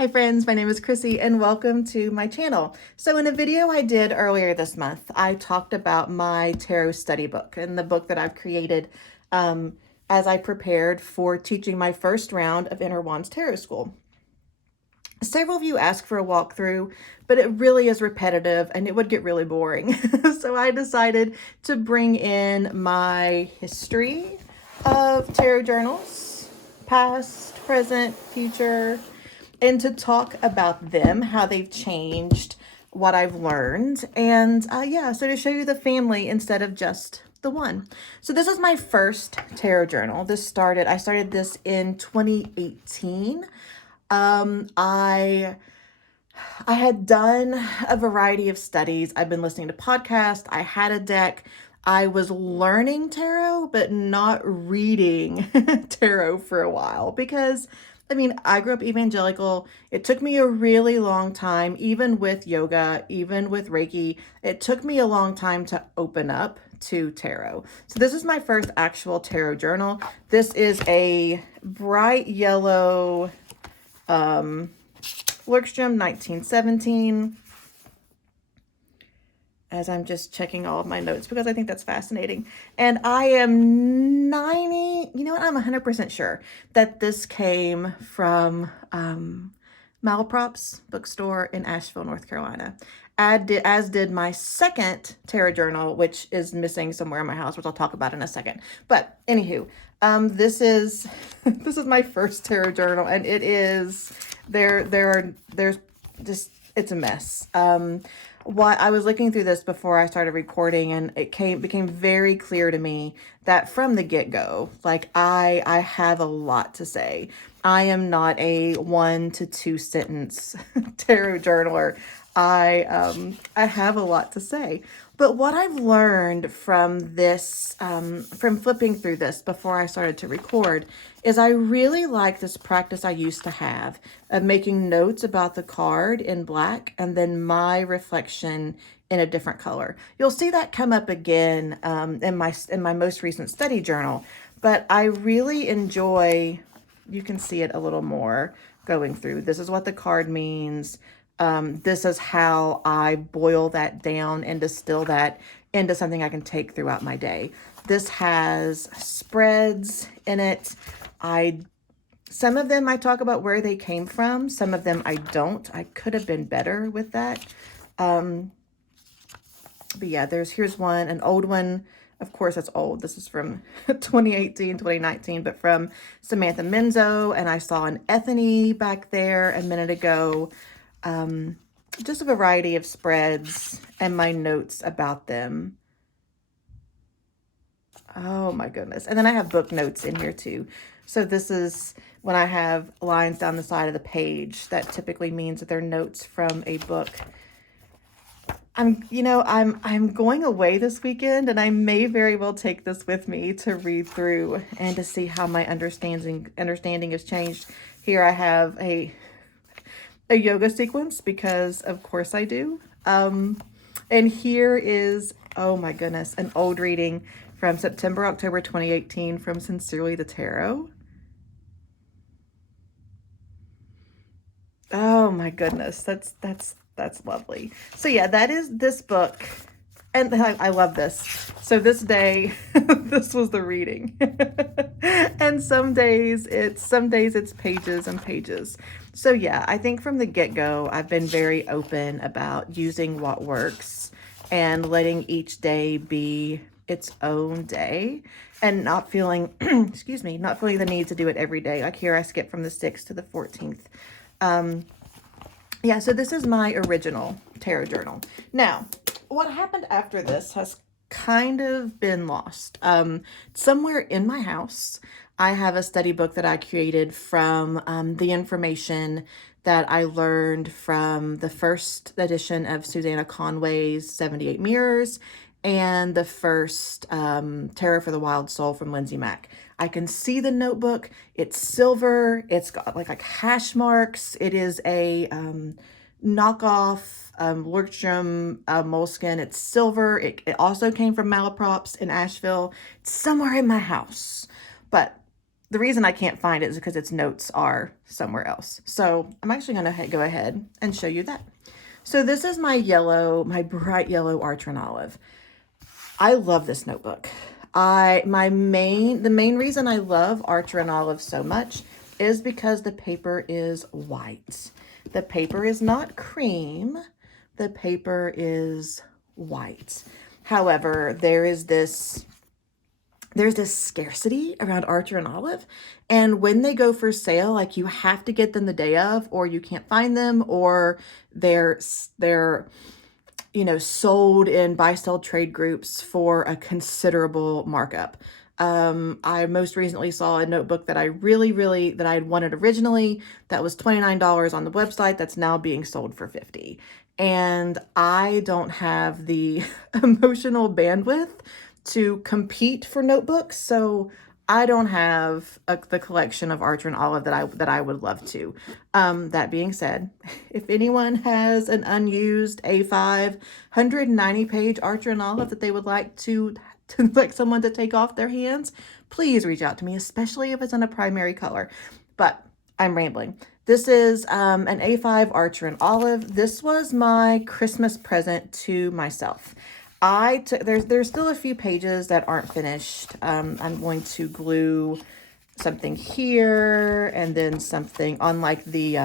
Hi friends, my name is Chrissy and welcome to my channel. So in a video I did earlier this month, I talked about my tarot study book and the book that I've created as I prepared for teaching my first round of Inner Wands Tarot School. Several of you asked for a walkthrough, but it really is repetitive and it would get really boring. So I decided to bring in my history of tarot journals, past, present, future, and to talk about them, how they've changed, what I've learned, and yeah, so to show you the family instead of just the one. So this is my first tarot journal. I started this in 2018. I had done a variety of studies. I've been listening to podcasts. I had a deck. I was learning tarot, but not reading tarot for a while because I grew up evangelical. It took me a really long time, even with yoga, even with Reiki, it took me a long time to open up to tarot. So this is my first actual tarot journal. This is a bright yellow Lurkstrom 1917. As I'm just checking all of my notes because I think that's fascinating. And I am 90, you know what, I'm 100% sure that this came from Malaprop's bookstore in Asheville, North Carolina. As did my second tarot journal, which is missing somewhere in my house, which I'll talk about in a second. But anywho, this is this is my first tarot journal, and it is there's just, it's a mess. What I was looking through this before I started recording, and it became very clear to me that from the get-go, like I have a lot to say. I am not a 1 to 2 sentence tarot journaler. I have a lot to say. But what I've learned from this, from flipping through this before I started to record, is I really like this practice I used to have of making notes about the card in black and then my reflection in a different color. You'll see that come up again in my most recent study journal, but I really enjoy, you can see it a little more going through. This is what the card means. This is how I boil that down and distill that into something I can take throughout my day. This has spreads in it. Some of them I talk about where they came from. Some of them I don't. I could have been better with that. But yeah, here's one, an old one. Of course, that's old. This is from 2018, 2019, but from Samantha Menzo. And I saw an Ethany back there a minute ago. Just a variety of spreads and my notes about them. Oh my goodness. And then I have book notes in here too. So this is when I have lines down the side of the page. That typically means that they're notes from a book. I'm going away this weekend, and I may very well take this with me to read through and to see how my understanding has changed. Here I have a yoga sequence because of course I do. And here is, oh my goodness, an old reading from September, October 2018 from Sincerely the Tarot. Oh my goodness, that's lovely. So yeah, that is this book. And I love this. So this day, this was the reading. And some days it's pages and pages. So yeah, I think from the get-go, I've been very open about using what works and letting each day be its own day and not feeling, excuse me, not feeling the need to do it every day. Like here I skip from the 6th to the 14th. Yeah, so this is my original tarot journal. Now, what happened after this has kind of been lost. Somewhere in my house, I have a study book that I created from the information that I learned from the first edition of Susanna Conway's 78 Mirrors and the first Tarot for the Wild Soul from Lindsay Mack. I can see the notebook. It's silver. It's got like hash marks. It is a knockoff Lurkstrom moleskin. It's silver. It also came from Malaprop's in Asheville. It's somewhere in my house. But the reason I can't find it is because its notes are somewhere else. So I'm actually going to go ahead and show you that. So this is my bright yellow Archer and Olive. I love this notebook. The main reason I love Archer and Olive so much is because the paper is white. The paper is not cream. The paper is white. However, there's this scarcity around Archer and Olive, and when they go for sale, like, you have to get them the day of, or you can't find them, or they're sold in buy-sell trade groups for a considerable markup. I most recently saw a notebook that I that I had wanted originally that was $29 on the website that's now being sold for $50. And I don't have the emotional bandwidth to compete for notebooks, so I don't have the collection of Archer and Olive that I would love to. That being said, if anyone has an unused A5 190-page Archer and Olive that they would like to like someone to take off their hands, please reach out to me, especially if it's in a primary color. But I'm rambling. This is an A5 Archer and Olive. This was my Christmas present to myself. There's still a few pages that aren't finished. I'm going to glue something here and then something on like the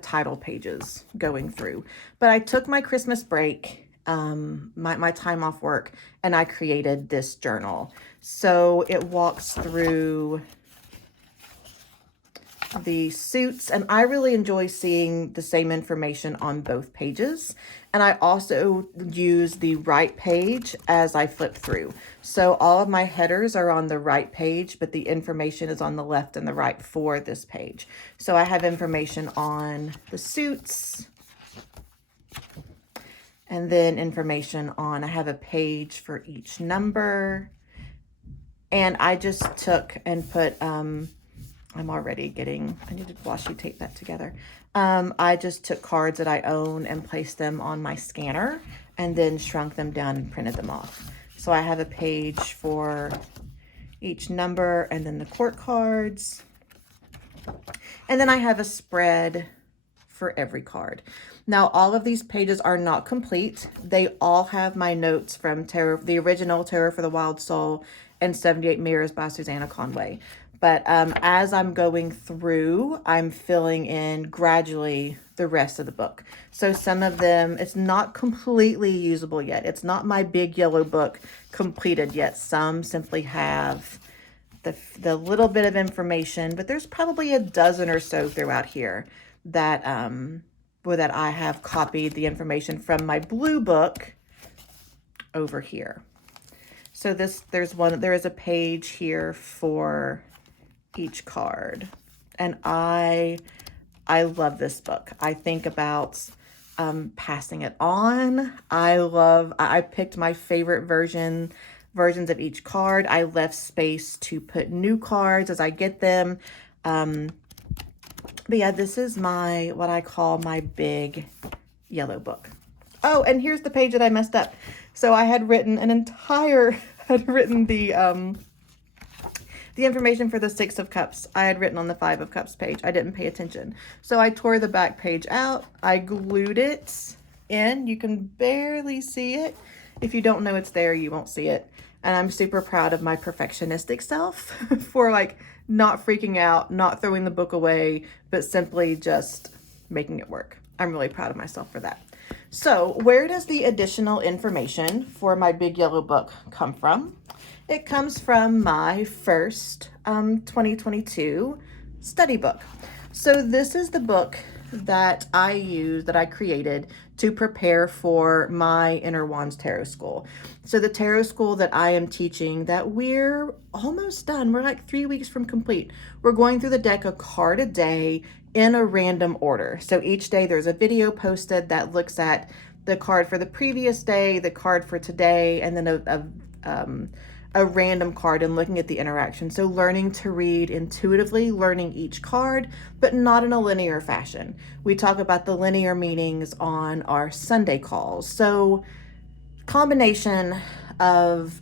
title pages going through. But I took my Christmas break, my time off work, and I created this journal. So it walks through the suits, and I really enjoy seeing the same information on both pages. And I also use the right page as I flip through. So all of my headers are on the right page, but the information is on the left and the right for this page. So I have information on the suits, and then information on, I have a page for each number. And I just took and put, I need to washi tape that together. I just took cards that I own and placed them on my scanner and then shrunk them down and printed them off. So I have a page for each number and then the court cards. And then I have a spread for every card. Now, all of these pages are not complete. They all have my notes from the original Terror for the Wild Soul and 78 Mirrors by Susanna Conway. But as I'm going through, I'm filling in gradually the rest of the book. So some of them, it's not completely usable yet. It's not my big yellow book completed yet. Some simply have the little bit of information, but there's probably a dozen or so throughout here that that I have copied the information from my blue book over here. So there is a page here for each card, and I love this book. I think about passing it on. I picked my favorite versions of each card. I left space to put new cards as I get them. But yeah, this is what I call my big yellow book. Oh, and here's the page that I messed up. So I had written the information for the 6 of Cups I had written on the 5 of Cups page. I didn't pay attention. So I tore the back page out. I glued it in. You can barely see it. If you don't know it's there, you won't see it. And I'm super proud of my perfectionistic self for not freaking out, not throwing the book away, but simply just making it work. I'm really proud of myself for that. So where does the additional information for my big yellow book come from? It comes from my first 2022 study book. So this is the book that I created to prepare for my Inner Wands Tarot School. So the tarot school that I am teaching, that we're almost done. We're like 3 weeks from complete. We're going through the deck a card a day in a random order. So each day there's a video posted that looks at the card for the previous day, the card for today, and then a random card and looking at the interaction. So learning to read intuitively, learning each card, but not in a linear fashion. We talk about the linear meanings on our Sunday calls. So combination of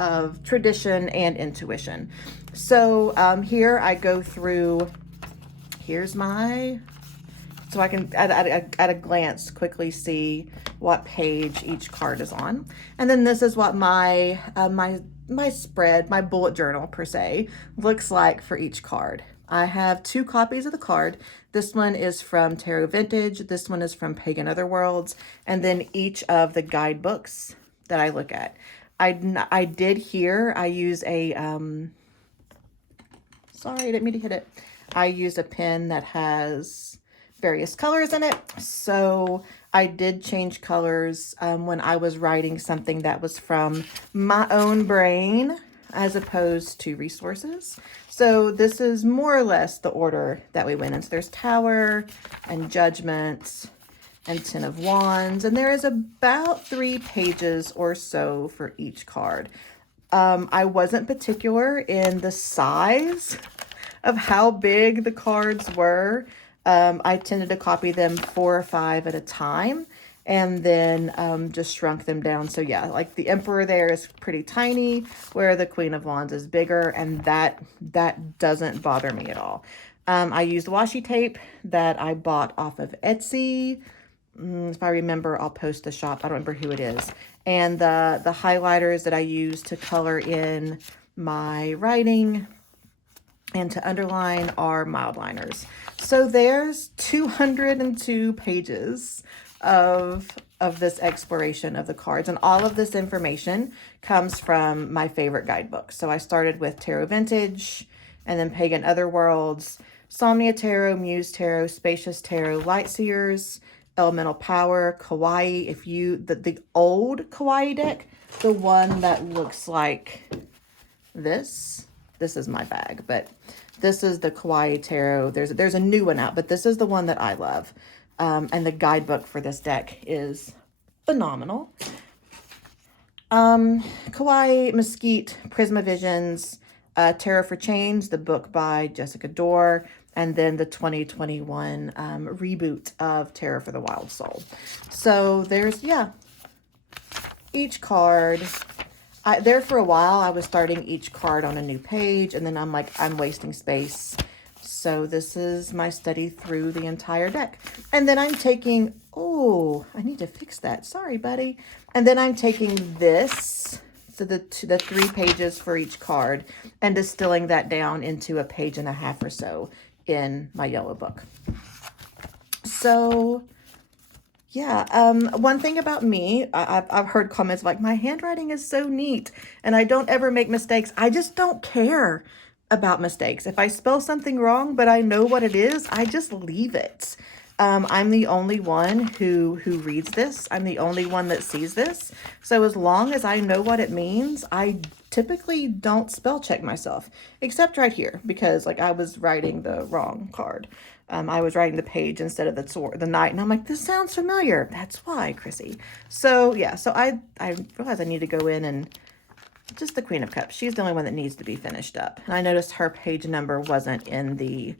of tradition and intuition. So here I go through, here's my, so I can at a glance quickly see what page each card is on. And then this is what my spread, my bullet journal per se, looks like for each card. I have 2 copies of the card. This one is from Tarot Vintage. This one is from Pagan Otherworlds. And then each of the guidebooks that I look at. I did here, I use a, sorry, I didn't mean to hit it. I use a pen that has various colors in it. So I did change colors when I was writing something that was from my own brain as opposed to resources. So this is more or less the order that we went in. So there's Tower and Judgment and 10 of Wands, and there is about 3 pages or so for each card. I wasn't particular in the size of how big the cards were. I tended to copy them 4 or 5 at a time, and then just shrunk them down. So yeah, like the Emperor there is pretty tiny, where the Queen of Wands is bigger, and that doesn't bother me at all. I used washi tape that I bought off of Etsy. If I remember, I'll post the shop. I don't remember who it is. And the highlighters that I use to color in my writing and to underline are mild liners. So there's 202 pages of this exploration of the cards, and all of this information comes from my favorite guidebook. So I started with Tarot Vintage, and then Pagan Otherworlds, Somnia Tarot, Muse Tarot, Spacious Tarot, Lightseers, Elemental Power, Kawaii. If you, the old Kawaii deck, the one that looks like this is my bag, but this is the Kawaii Tarot. There's a new one out, but this is the one that I love. And the guidebook for this deck is phenomenal. Kawaii, Mesquite, Prismavisions, Tarot for Chains, the book by Jessica Dorr, and then the 2021 reboot of Tarot for the Wild Soul. So there's, yeah, each card. There for a while, I was starting each card on a new page, and then I'm like, I'm wasting space. So this is my study through the entire deck. And then I'm taking, oh, I need to fix that. Sorry, buddy. And then I'm taking this, so the 3 pages for each card, and distilling that down into a page and a half or so in my yellow book. So yeah, one thing about me, I've heard comments like, my handwriting is so neat and I don't ever make mistakes. I just don't care about mistakes. If I spell something wrong, but I know what it is, I just leave it. I'm the only one who reads this. I'm the only one that sees this. So as long as I know what it means, I typically don't spell check myself, except right here, because like I was writing the wrong card. I was writing the page instead of the knight, and I'm like, this sounds familiar. That's why, Chrissy. So yeah, so I realized I need to go in and just the Queen of Cups. She's the only one that needs to be finished up. And I noticed her page number wasn't in the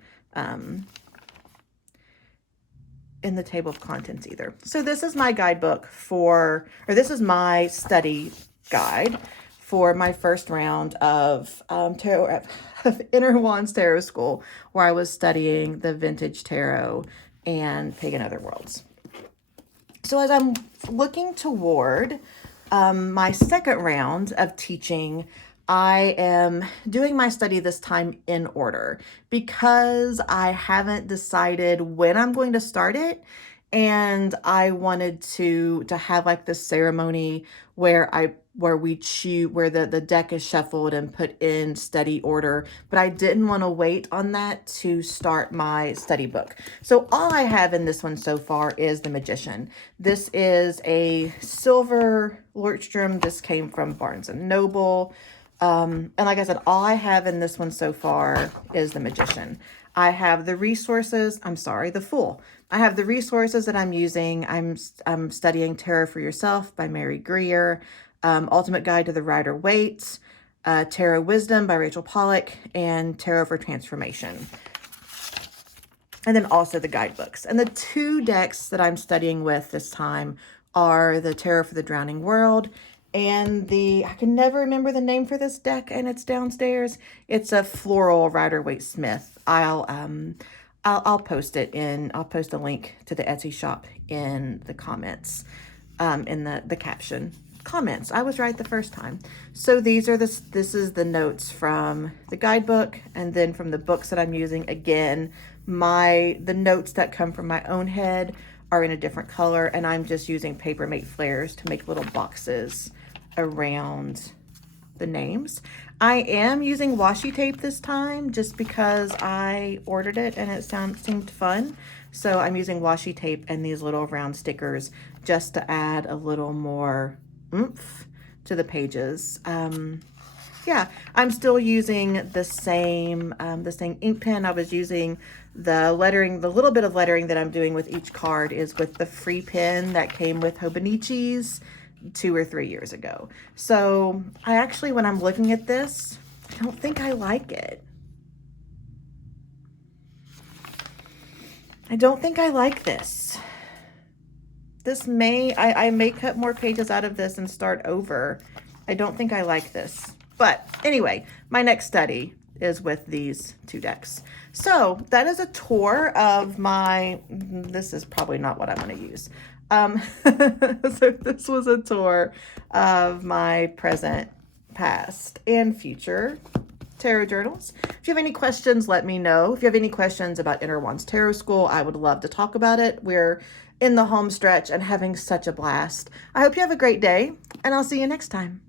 table of contents either. So this is my guidebook or this is my study guide for my first round of tarot of Inner Wands Tarot School, where I was studying the Vintage Tarot and Pagan Otherworlds. So as I'm looking toward my second round of teaching, I am doing my study this time in order because I haven't decided when I'm going to start it. And I wanted to have like this ceremony where the deck is shuffled and put in study order, but I didn't want to wait on that to start my study book. So all I have in this one so far is the Magician. This is a silver Lordstrom. This came from Barnes and Noble. And like I said, all I have in this one so far is the Magician. I have the resources, the Fool. I have the resources that I'm using. I'm studying Tarot for Yourself by Mary Greer, Ultimate Guide to the Rider-Waite, Tarot Wisdom by Rachel Pollack, and Tarot for Transformation. And then also the guidebooks. And the 2 decks that I'm studying with this time are the Tarot for the Drowning World And I can never remember the name for this deck, and it's downstairs. It's a floral Rider-Waite Smith. I'll post it I'll post a link to the Etsy shop in the comments, in the caption. Comments. I was right the first time. So this is the notes from the guidebook, and then from the books that I'm using. Again, the notes that come from my own head are in a different color, and I'm just using Paper Mate flares to make little boxes around the names. I am using washi tape this time just because I ordered it and it seemed fun. So I'm using washi tape and these little round stickers just to add a little more oomph to the pages. Yeah, I'm still using the same ink pen. I was using the little bit of lettering that I'm doing with each card is with the free pen that came with Hobonichi's 2 or 3 years ago. So I actually, when I'm looking at this, I don't think I like it. I don't think I like this. I may cut more pages out of this and start over. I don't think I like this. But anyway, my next study is with these 2 decks. So that is a tour of this is probably not what I'm going to use. So this was a tour of my present, past, and future tarot journals. If you have any questions, let me know. If you have any questions about Inner Wands Tarot School, I would love to talk about it. We're in the home stretch and having such a blast. I hope you have a great day, and I'll see you next time.